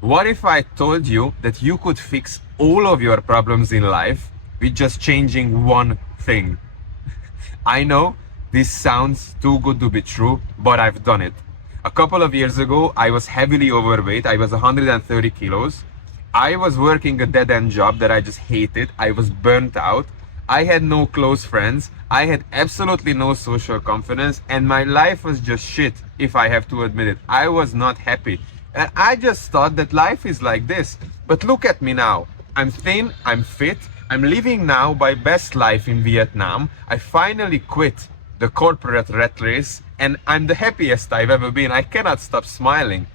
What if I told you that you could fix all of your problems in life with just changing one thing? I know this sounds too good to be true, but I've done it. A couple of years ago, I was heavily overweight. I was 130 kilos. I was working a dead-end job that I just hated. I was burnt out. I had no close friends. I had absolutely no social confidence, and my life was just shit, if I have to admit it. I was not happy. And I just thought that life is like this. But look at me now. I'm thin, I'm fit, I'm living now my best life in Vietnam. I finally quit the corporate rat race, and I'm the happiest I've ever been. I cannot stop smiling.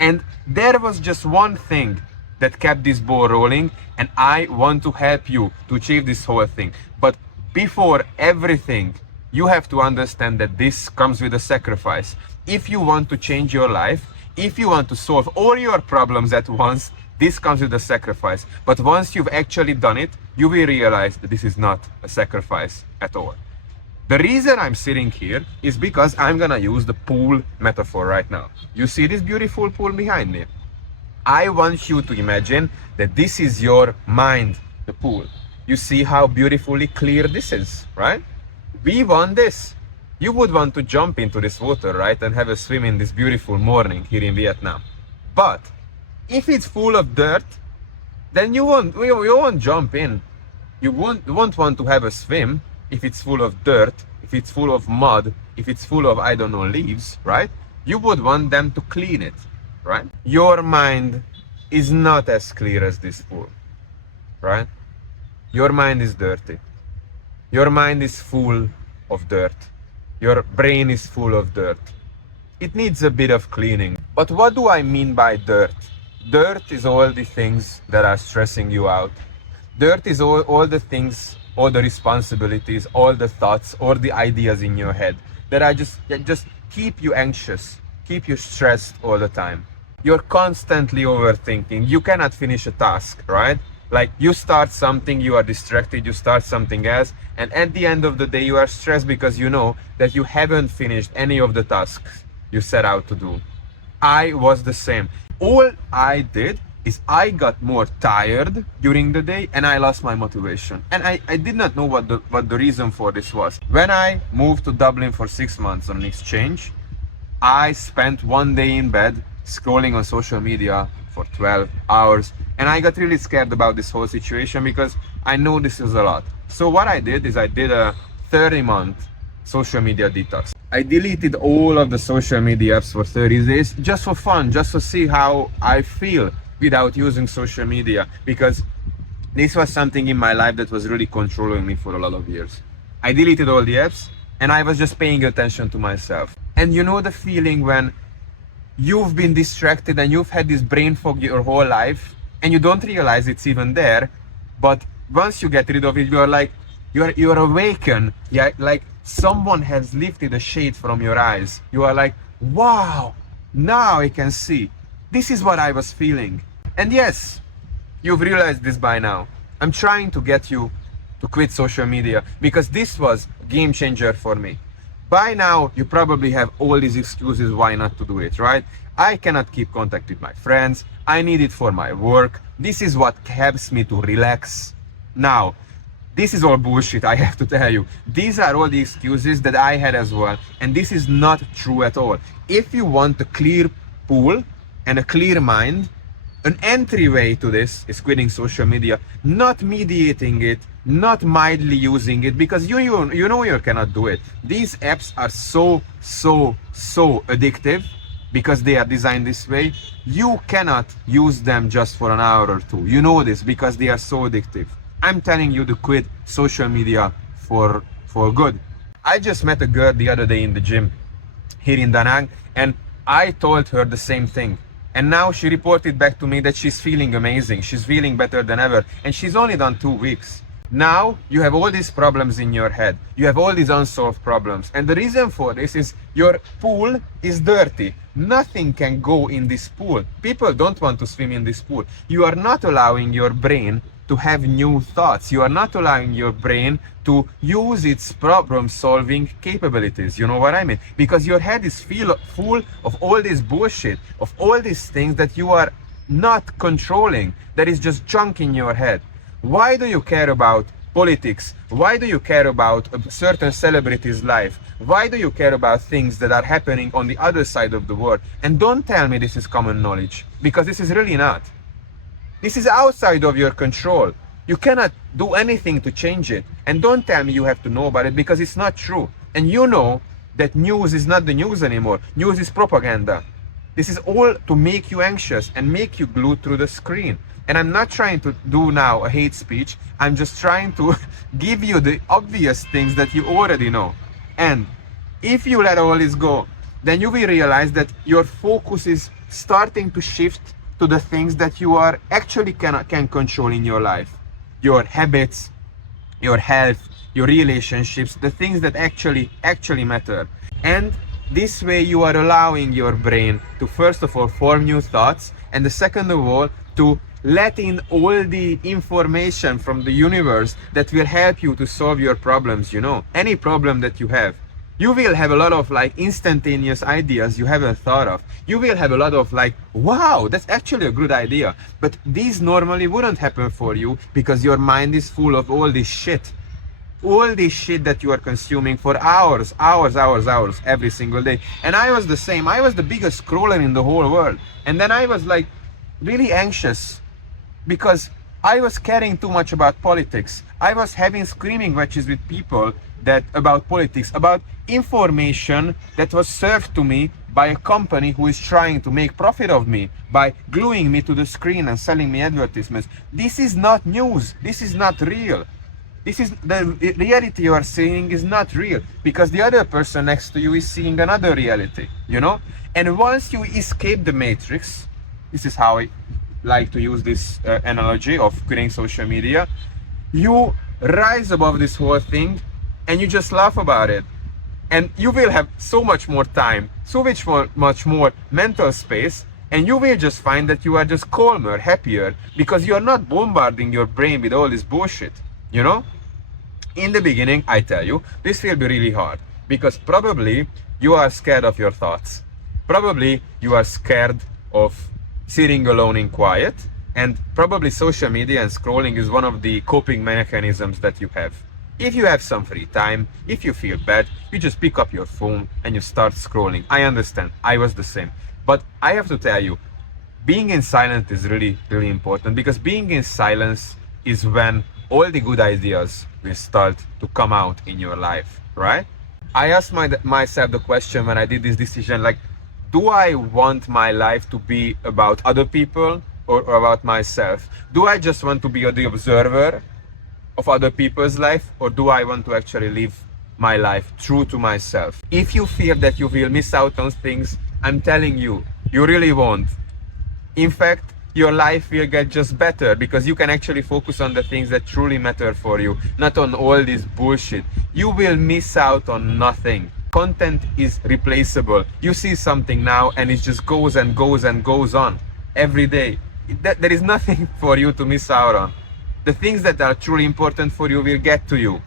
And there was just one thing that kept this ball rolling, and I want to help you to achieve this whole thing. But before everything, you have to understand that this comes with a sacrifice. If you want to change your life, if you want to solve all your problems at once, this comes with a sacrifice. But once you've actually done it, you will realize that this is not a sacrifice at all. The reason I'm sitting here is because I'm gonna use the pool metaphor right now. You see this beautiful pool behind me? I want you to imagine that this is your mind, the pool. You see how beautifully clear this is, right? We want this. You would want to jump into this water, right, and have a swim in this beautiful morning here in Vietnam. But if it's full of dirt, then you won't jump in. You won't want to have a swim if it's full of dirt, if it's full of mud, if it's full of, I don't know, leaves, right? You would want them to clean it, right? Your mind is not as clear as this pool, right? Your mind is dirty. Your mind is full of dirt. Your brain is full of dirt. It needs a bit of cleaning. But what do I mean by dirt? Dirt is all the things that are stressing you out. Dirt is all the things, all the responsibilities, all the thoughts, or the ideas in your head that are just keep you anxious, keep you stressed all the time. You're constantly overthinking. You cannot finish a task, right? Like you start something, you are distracted, you start something else, and at the end of the day you are stressed because you know that you haven't finished any of the tasks you set out to do. I was the same. All I did is I got more tired during the day and I lost my motivation. And I did not know what the reason for this was. When I moved to Dublin for 6 months on an exchange, I spent one day in bed scrolling on social media for 12 hours, and I got really scared about this whole situation because I know this is a lot. So what I did is I did a 30-month social media detox. I deleted all of the social media apps for 30 days just for fun, just to see how I feel without using social media, because this was something in my life that was really controlling me for a lot of years. I deleted all the apps and I was just paying attention to myself. And you know the feeling when you've been distracted and you've had this brain fog your whole life and you don't realize it's even there, but once you get rid of it, you're awakened. Yeah, like someone has lifted a shade from your eyes. You are like, wow, now I can see. This is what I was feeling. And yes, you've realized this by now. I'm trying to get you to quit social media because this was a game changer for me. By now, you probably have all these excuses why not to do it, right? I cannot keep contact with my friends. I need it for my work. This is what helps me to relax. Now, this is all bullshit, I have to tell you. These are all the excuses that I had as well. And this is not true at all. If you want a clear pool and a clear mind, an entryway to this is quitting social media, not mediating it, not mildly using it, because you know you cannot do it. These apps are so addictive because they are designed this way. You cannot use them just for an hour or two. You know this because they are so addictive. I'm telling you to quit social media for good. I just met a girl the other day in the gym here in Da Nang, and I told her the same thing. And now she reported back to me that she's feeling amazing. She's feeling better than ever. And she's only done 2 weeks. Now you have all these problems in your head. You have all these unsolved problems. And the reason for this is your pool is dirty. Nothing can go in this pool. People don't want to swim in this pool. You are not allowing your brain to have new thoughts. You are not allowing your brain to use its problem solving capabilities. You know what I mean? Because your head is full of all this bullshit, of all these things that you are not controlling, that is just junk in your head. Why do you care about politics? Why do you care about a certain celebrity's life? Why do you care about things that are happening on the other side of the world? And don't tell me this is common knowledge, because this is really not. This is outside of your control. You cannot do anything to change it. And don't tell me you have to know about it, because it's not true. And you know that news is not the news anymore. News is propaganda. This is all to make you anxious and make you glued through the screen. And I'm not trying to do now a hate speech. I'm just trying to give you the obvious things that you already know. And if you let all this go, then you will realize that your focus is starting to shift to the things that you are actually can control in your life. Your habits, your health, your relationships, the things that actually matter. And this way you are allowing your brain to, first of all, form new thoughts, and the second of all, to let in all the information from the universe that will help you to solve your problems. Any problem that you have. You will have a lot of instantaneous ideas you haven't thought of. You will have a lot of wow, that's actually a good idea. But these normally wouldn't happen for you because your mind is full of all this shit. All this shit that you are consuming for hours every single day. And I was the same. I was the biggest scroller in the whole world. And then I was really anxious because I was caring too much about politics. I was having screaming matches with people about politics, about information that was served to me by a company who is trying to make profit of me by gluing me to the screen and selling me advertisements. This is not news. This is not real. This is the reality you are seeing is not real, because the other person next to you is seeing another reality, And once you escape the matrix, this is how I like to use this analogy of quitting social media, you rise above this whole thing and you just laugh about it. And you will have so much more time, so much more mental space, and you will just find that you are just calmer, happier, because you are not bombarding your brain with all this bullshit, In the beginning, I tell you, this will be really hard, because probably you are scared of your thoughts. Probably you are scared of sitting alone in quiet, and probably social media and scrolling is one of the coping mechanisms that you have. If you have some free time, if you feel bad, you just pick up your phone and you start scrolling. I understand, I was the same. But I have to tell you, being in silence is really, really important, because being in silence is when all the good ideas will start to come out in your life, right? I asked myself the question when I did this decision, do I want my life to be about other people or about myself? Do I just want to be the observer of other people's life, or do I want to actually live my life true to myself? If you fear that you will miss out on things, I'm telling you, you really won't. In fact, your life will get just better, because you can actually focus on the things that truly matter for you, not on all this bullshit. You will miss out on nothing. Content is replaceable. You see something now and it just goes and goes and goes on every day. There is nothing for you to miss out on. The things that are truly important for you will get to you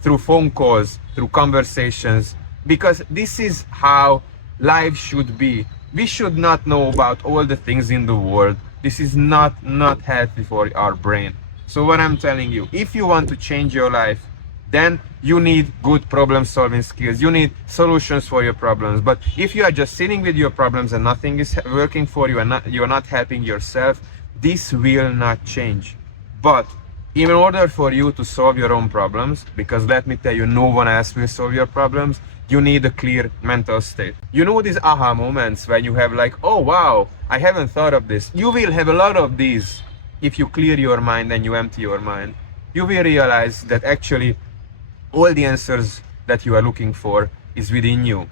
through phone calls, through conversations, because this is how life should be. We should not know about all the things in the world. This is not healthy for our brain. So what I'm telling you, if you want to change your life, then you need good problem solving skills. You need solutions for your problems. But if you are just sitting with your problems and nothing is working for you and you're not helping yourself, this will not change. But in order for you to solve your own problems, because let me tell you, no one else will solve your problems, you need a clear mental state. These aha moments when you have oh wow, I haven't thought of this. You will have a lot of these if you clear your mind and you empty your mind. You will realize that actually all the answers that you are looking for is within you.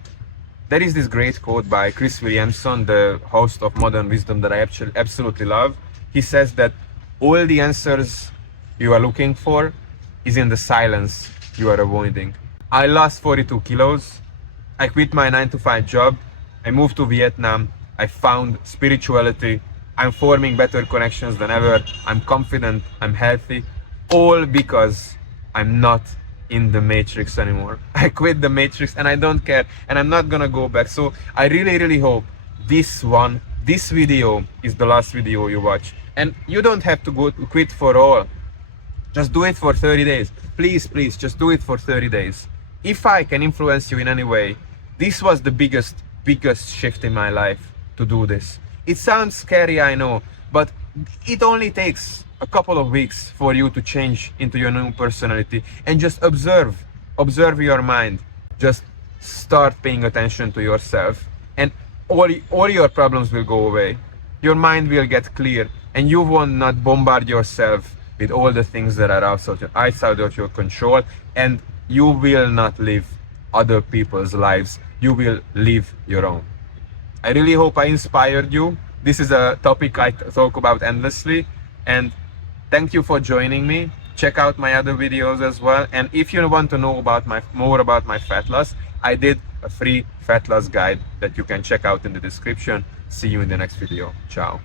There is this great quote by Chris Williamson, the host of Modern Wisdom, that I absolutely love. He says that all the answers you are looking for is in the silence you are avoiding. I lost 42 kilos. I quit my 9-to-5 job. I moved to Vietnam. I found spirituality. I'm forming better connections than ever. I'm confident. I'm healthy. All because I'm not in the matrix anymore. I quit the matrix and I don't care, and I'm not gonna go back. So I really, really hope this this video is the last video you watch, and you don't have to go to quit for all. Just do it for 30 days. Please, just do it for 30 days. If I can influence you in any way, this was the biggest shift in my life to do this. It sounds scary, I know, but it only takes a couple of weeks for you to change into your new personality, and just observe your mind. Just start paying attention to yourself, and all your problems will go away. Your mind will get clear, and you will not bombard yourself with all the things that are outside of your control, and you will not live other people's lives. You will live your own. I really hope I inspired you. This is a topic I talk about endlessly, and thank you for joining me. Check out my other videos as well, and if you want to know more about my fat loss, I did a free fat loss guide that you can check out in the description. See you in the next video. Ciao.